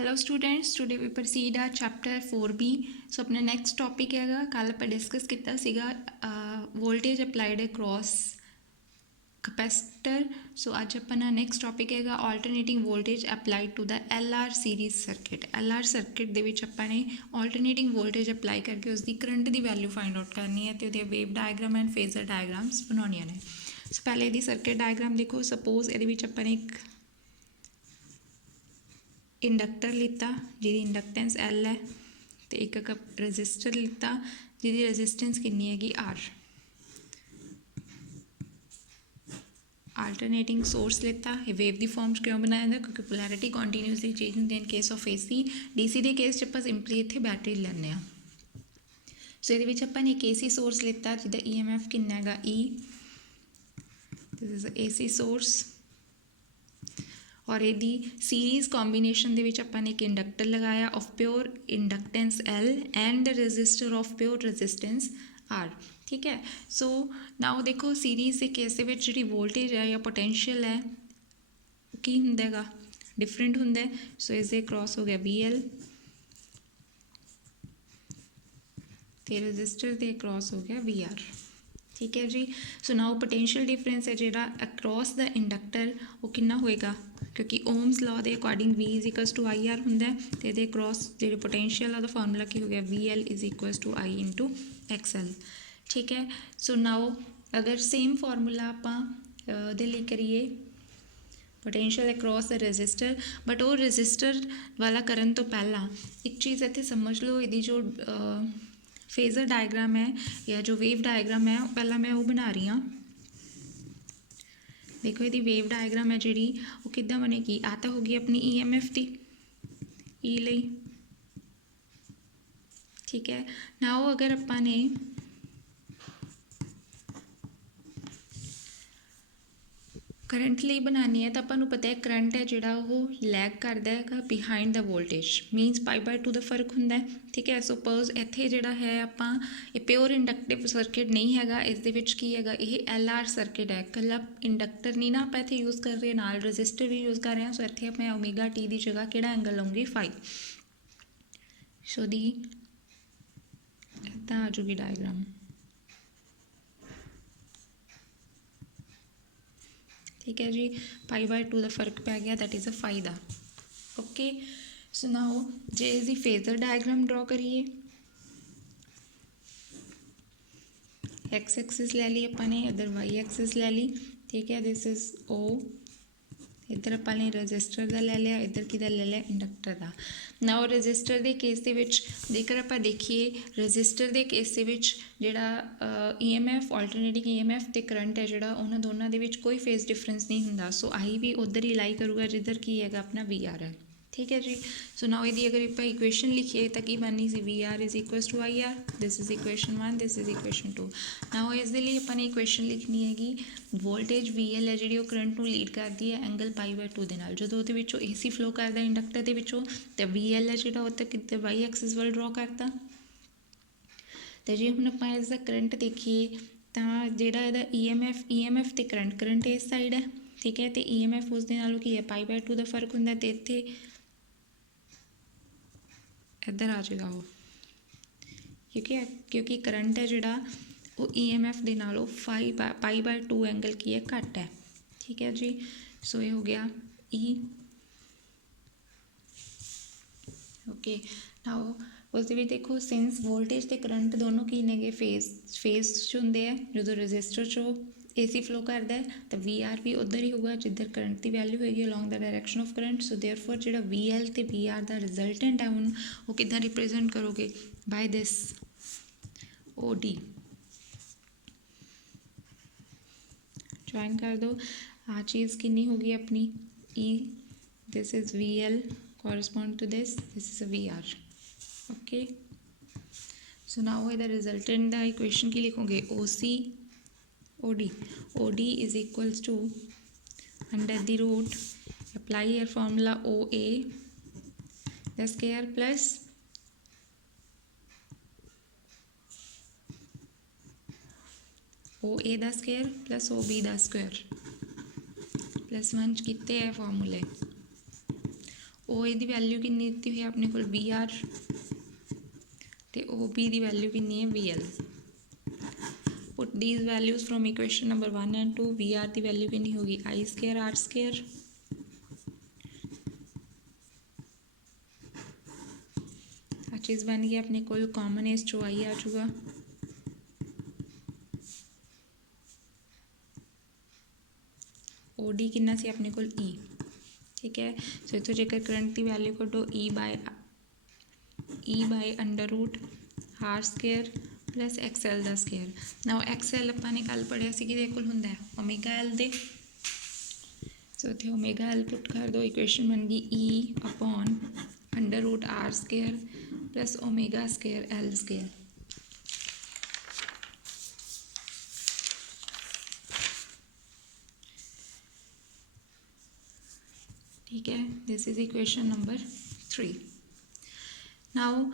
Hello students, today we proceed आ chapter 4B। So अपना next topic हैगा, कल आप डिस्कस किया सीगा voltage applied across capacitor. So अज अपना नैक्सट टॉपिक हैगा alternating voltage applied to the LR series circuit. LR circuit दे विच आपां ने ऑल्टरनेटिंग वोल्टेज अपलाई करके उसकी करंट की वैल्यू फाइंड आउट करनी है, तो वो wave diagram and phasor diagrams बनाउणियां ने। सो पहले इसकी सर्किट डायग्राम देखो। सपोज ये आपां ने एक इंडक्टर लिता जिहदी इंडक्टेंस L है, तो एक रजिस्टर लिता जिहदी रजिस्टेंस कितनी हैगी R। आल्टरनेटिंग सोर्स लिता, वेव की फॉर्म क्यों बनाया जाता, क्योंकि पोलैरिटी कॉन्टीन्यूसली चेंज होती है इन केस ऑफ AC। DC के केस आप सिंपली इत्थे बैटरी लैंदे आ। सो ये अपन एक AC सोर्स लिता जिहदा EMF कितना हैगा E। This is AC source और यदि सीरीज़ कॉम्बीनेशन दे विच अपन एक इंडक्टर लगाया of pure inductance L and register of pure resistance R। ठीक है। सो नाउ देखो सीरीज़ के केस दे विच जिहड़ी वोल्टेज है या पोटेंशियल है की हुंदा हैगा, डिफरेंट हुंदा है। सो इसके क्रॉस हो गया VL ते रजिस्टर दे क्रॉस हो गया VR। ठीक है जी। सो नाउ पोटेंशियल डिफरेंस है जिहड़ा अक्रॉस द इंडक्टर वो कितना होएगा, क्योंकि ओम्स लॉ के according V is equals to IR होंदा है, तो ये क्रॉस जो पोटेंशियल का फॉर्मूला की हो गया VL is equals to I into XL। ठीक है। सो नाउ अगर सेम फॉर्मूला आप दे लिए करिए potential across the resistor, but वो रजिस्टर वाला करन तो पहला एक चीज़ इतने समझ लो, यदि जो फेजर डायग्राम है या जो वेव डायग्राम है पहला मैं वो बना रही हाँ। देखो यदि वेव डायग्राम है जी वो किद्दां बनेगी, आ तो होगी अपनी EMF की E लई। ठीक है। नाउ अगर अपन ने करंट ਲਈ बनानी है तो अपन पता है करंट है जिहड़ा वो लैग करता है बिहाइंड द वोल्टेज, मीनस π/2 का फर्क होंदा है। ठीक है। सपोज इत्थे जिहड़ा है आपां ये प्योर इंडक्टिव सर्किट नहीं हैगा, इस दे विच की हैगा ये LR सर्किट है। कल्ला इंडक्टर नहीं ना आपां इत्थे यूज़ कर रहे, नाल रजिस्टर भी यूज़ कर रहे हैं। सो इत्थे मैं ω/T की जगह किहड़ा एंगल लूँगी φ। सो दी इदां आ जूगी डायग्राम। ठीक है जी। π/2 का फर्क पै गया, दैट इज़ अ φ दा। ओके। सो नाउ जे इसकी फेजर डायग्राम ड्रॉ करिए, X एक्सिस ले ली अपने, इधर Y एक्सिस ले ली। ठीक है। दिस इज O, इधर अपने रजिस्टर का ले लिया, इधर किदा ले लिया इंडक्टर का। नाउ रजिस्टर के केस दे विच जेकर आप देखिए रजिस्टर के केस दे विच जिहड़ा EMF ऑल्टरनेटिंग EMF ते करंट है जिहड़ा उन्हां दोनों दे विच कोई फेज डिफरेंस नहीं हुंदा। सो आई भी उधर ही लाई करूँगा जिधर की है अपना VR है। ठीक है जी। सो नाउ यदि अगर आप इक्वेशन लिखिए तो की बननी सी VR is equals to IR। This is equation 1, this is equation 2। Now इस दे लिए अपनी इक्वेशन लिखनी है कि वोल्टेज VL है जी करंट को लीड करती है एंगल π/2 के नाल। जो AC फ्लो करता इंडक्टर के विचों तो VL है जो कितने Y एक्सिस वाल ड्रॉ करता। तो जी हम आप इसका करंट देखिए तो जोड़ा यदा EMF तो करंट इस साइड है। ठीक है। तो EMF उस की है π/2 का फर्क होंगे, तो इत्थे इधर आ जाएगा वो, क्योंकि करंट है जोड़ा वो EMF के नालों π/2 एंगल की है घट है। ठीक है जी। सो ये हो गया E। ओके। नाउ उस देखो सिंस वोल्टेज ते करंट दोनों की ने फेस होंगे है, जो रजिस्टर चो AC फ्लो करता है तो VR भी उधर ही होगा जिधर करंट की वैल्यू होगी along the direction of current. So therefore जो VL तो VR का रिजल्टेंट है उन वो कितना रिप्रेजेंट करोगे बाय दिस OD। ज्वाइन कर दो। आ चीज़ कितनी होगी अपनी E। This is VL correspond to this is a VR। Okay. So now इधर रिजल्टेंट द इक्वेशन की लिखोगे OC OD is equals to under the root apply your formula OA the square plus OA the square plus OB the square plus 1 कितने है फॉर्मूले। ओ A की value कितनी दी हुई है अपने को वी आर, तो ओ बी की वैल्यू कितनी है V L. Put these values from equation number 1 and 2। V R की वैल्यू कितनी होगी आई स्केयर आर स्केयर, आ चीज़ बन गई अपने को कॉमन इस चो आई आ जाऊगा। ओ डी कितना सी अपने को ई, ठीक है। सो इतों जेकर करंट की वैल्यू कड्डो E by under root R square plus X L का स्केयर। नाउ एक्स एल अपने कल पढ़िया सी कि कोल हुंदा है ओमेगा एल दे। सो इत्थे ओमेगा एल पुट कर दो, इक्वेशन बन गई E upon under root R square plus omega square L square. ठीक है, this is equation number 3। Now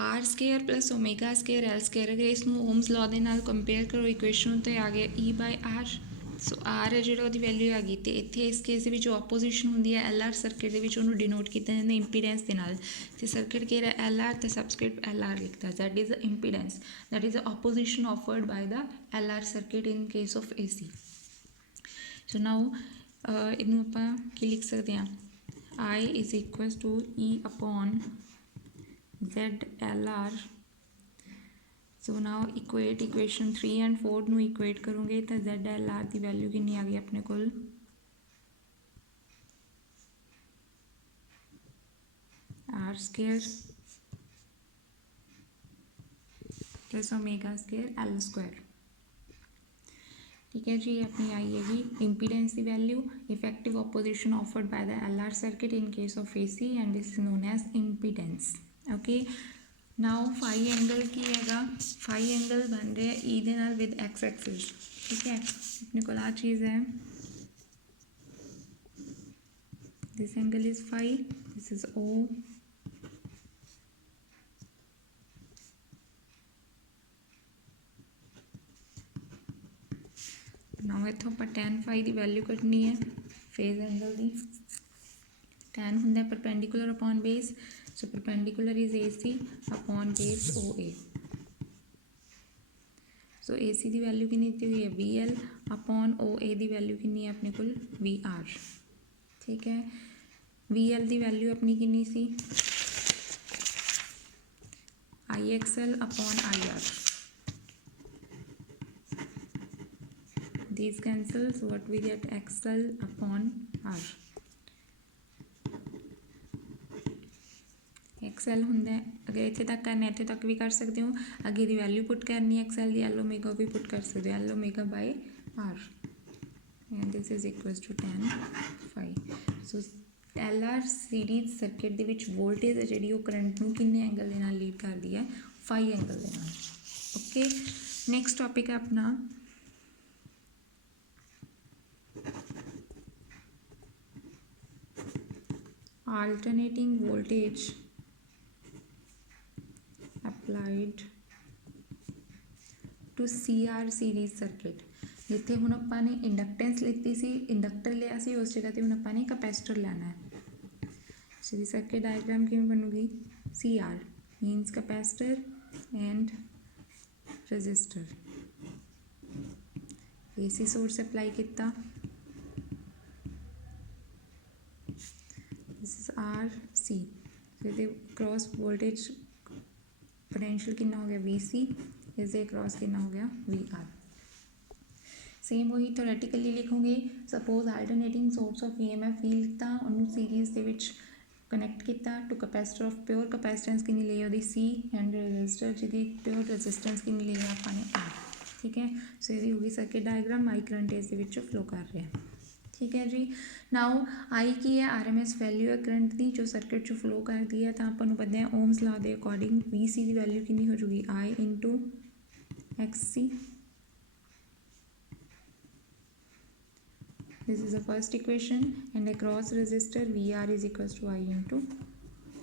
R square plus omega square L square, अगर इसमें ओम्स लॉ के नाल कंपेयर करो इक्वेशन तो आ गया E by R. So R है जो वैल्यू आ गई, तो इतने इस केस के ऑपोजिशन होंगी है एल आर सर्किट के डिनोट किया जाता इंपीडेंस के नाल। तो सर्किट के एल आर तो सबस्क्रिप्ट एल आर लिखता, that is the impedance, that is the opposition offered by the L R circuit in case of A C. So now इनू आप की लिख सकते हैं I is equal to E upon ZLR। So now equate equation 3 and 4 नू equate करोगे तो ZLR की वैल्यू कितनी आ गई अपने को R square plus omega square L square. ठीक है जी, अपनी आई हैगी इंपीडेंस की value, effective opposition offered by the LR circuit in case of AC and this is known as impedance. Okay, now phi angle की हैगा, फाई एंगल बन रहा है ई दे नाल विद एक्स एक्सिस। ठीक है, अपने को आ चीज़ है this angle is phi, this is O, now इतों आप tan फाई की वैल्यू कटनी है फेज एंगल की। tan होंगे perpendicular upon base, so perpendicular is AC upon base OA। So AC की वैल्यू कितनी दी हुई है VL अपॉन OA की वैल्यू कितनी है अपने को VR। ठीक है, VL की वैल्यू अपनी कितनी सी IXL upon IR। These cancel, so what we get XL upon R। XL होंगे अगर इतने तक करना इतने तक भी कर सकते हो, अगे की वैल्यू पुट करनी है XL की, एल ओमेगा भी पुट कर सकते हो L omega by R and this is equal to tan phi. So LR series circuit दे विच वोल्टेज है जी करंट में किन्ने एंगल के नाल लीड करती है फाई एंगल के नाल। ओके, नैक्सट टॉपिक है अपना alternating voltage applied to CR series circuit। जिथे हुण आपां ने इंडक्टेंस लीती सी, इंडक्टर लिया सी, उस जगह ते हुण आपां ने कैपेसिटर लेना है। सीरीज सर्किट डायग्राम किवें बनूगी CR मीनस capacitor and register. AC source apply किया, दिस इज RC, तो क्रॉस वोल्टेज पोटेंशियल कितना हो गया VC, इसके क्रॉस कितना हो गया VR। सेम वही थोरेटिकली लिखोगे, suppose alternating source of EMF V लिखता, उन्होंने सीरीज के विच कनैक्ट किया to capacitor of pure capacitance कितनी ली है C एंड रजिस्टर जिहदी प्योर रजिस्टेंस कितनी ली है आपने R। ठीक है, सो ये होगी सर्किट डायग्राम, आई करंट इस फ्लो कर रहा है। ठीक है जी, नाउ आई की है RMS वैल्यू है करंट की जो सर्किट चो फ्लो करती है, तो आपको पता है ओम्स लॉ के अकॉर्डिंग VC की वैल्यू कितनी हो जाएगी I into XC। This is the first equation and across resistor VR is equals to I into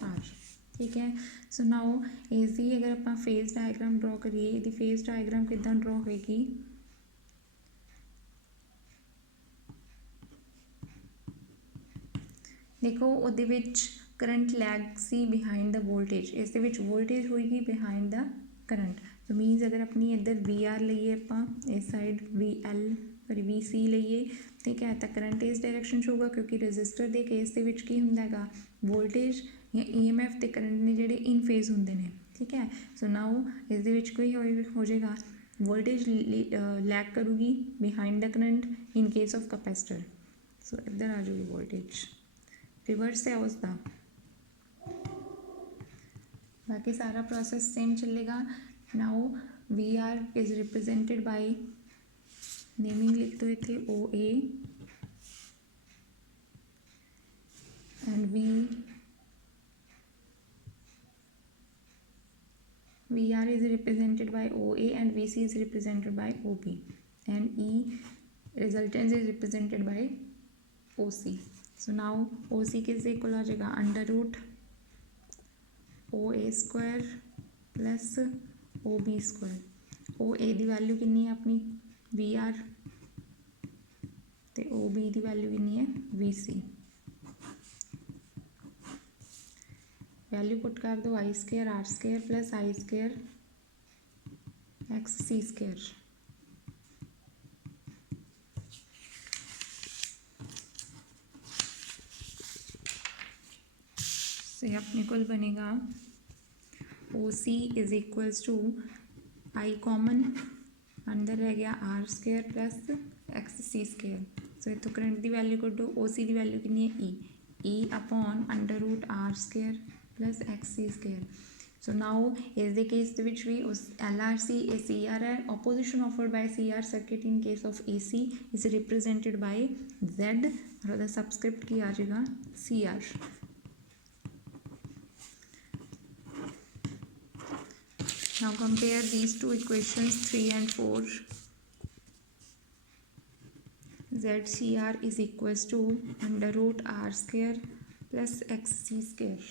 R। ठीक है, सो नाउ इजी अगर आप फेज डायग्राम ड्रॉ करिए, ये फेज डायग्राम कितना ड्रॉ होएगी, देखो ਉਹਦੇ ਵਿੱਚ करंट लैग सी बिहाइंड द वोल्टेज, इस दे विच वोल्टेज होएगी behind the current. So means अगर अपनी इधर वी आर लईए ਆਪਾਂ इस side V L sorry V C लईए, ठीक है, तो करंट इस डायरैक्शन 'ਚ ਹੋਊਗਾ क्योंकि रजिस्टर ਦੇ केस ਦੇ ਵਿੱਚ ਕੀ ਹੁੰਦਾ ਹੈਗਾ, वोल्टेज ਜਾਂ EMF ਤੇ करंट ਨੇ ਜਿਹੜੇ ਇਨ ਫੇਜ਼ ਹੁੰਦੇ ਨੇ, ठीक है। सो नाउ इस दे विच कोई हो जाएगा वोल्टेज लैग करूगी behind the current in case of capacitor. So इधर आ जाएगी वोल्टेज, रिवर्स है उसका, बाकी सारा प्रोसेस सेम चलेगा। Now V R is represented by naming लिख दो इतने O A and V R is represented by O A and V C is represented by O B and E resultant is represented by O C. So now O C किस equal आ जाएगा, under root O A square plus O B square. O A की value कितनी है अपनी we are, तो O B की value कितनी है वी सी। वैल्यू पुट कर दो I square R square plus I square X C square. से अपने को बनेगा O C is equals to I common अंदर रह गया R square plus X C square. So इतों करंट की वैल्यू कड्डो, ओ सी की वैल्यू कितनी है E upon under root R square plus X C square. So now इस दे केस दे विच भी उस L R C A C R है, opposition offered by C R circuit in case of A C is represented by Z और the subscript की आ जाएगा C R. Now compare these two equations 3 and 4. ZCR is equals to under root R square plus XC square.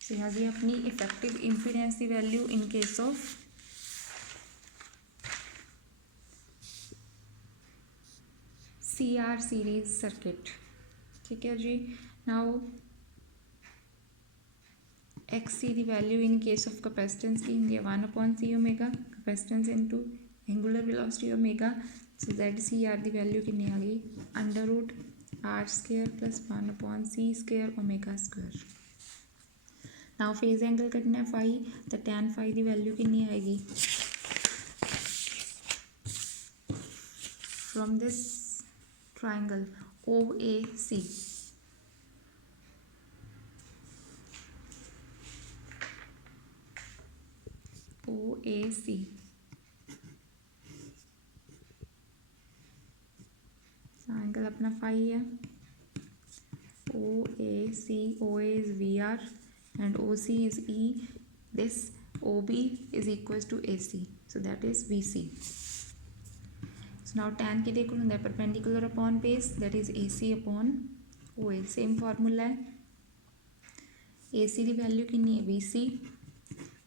So यहाँ से अपनी effective impedance की value in case of CR series circuit, ठीक है जी। Now X C की value in case of capacitance की होंगी 1/c omega, capacitance into angular velocity omega. So Z C R की वैल्यू कितनी आ गई under root R square plus 1/c square omega square. Now phase angle कटना है phi, तो टैन फाई की वैल्यू कितनी आएगी from this triangle O A C. O A C angle अपना फाई है, O A C, O A is V R and O C is E, this O B is equals to A C, so that is V C. So now tan किहदे कोल हुंदा है perpendicular upon base, that is A C upon O A. Same formula है, A सी की value कितनी है we C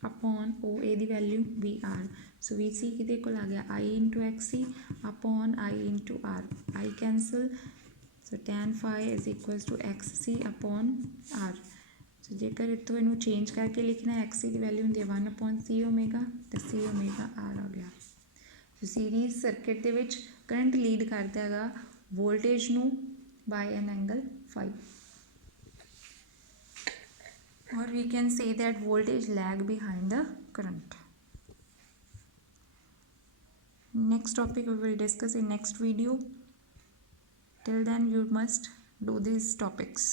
upon O A की value V R. So V C किहदे कोल आ गया I into X C upon I into R, I cancel, so tan phi is equals to X C upon R. So जेकर इतों इनू change करके लिखना है एक्स सी की वैल्यू होंगी 1/c ओमेगा, तो सी ओमेगा आर आ गया। सो सीरीज सर्किट दे विच करंट लीड करता है वोल्टेज नू by an angle phi, or we can say that voltage lag behind the current. Next topic we will discuss in next video. Till then you must do these topics.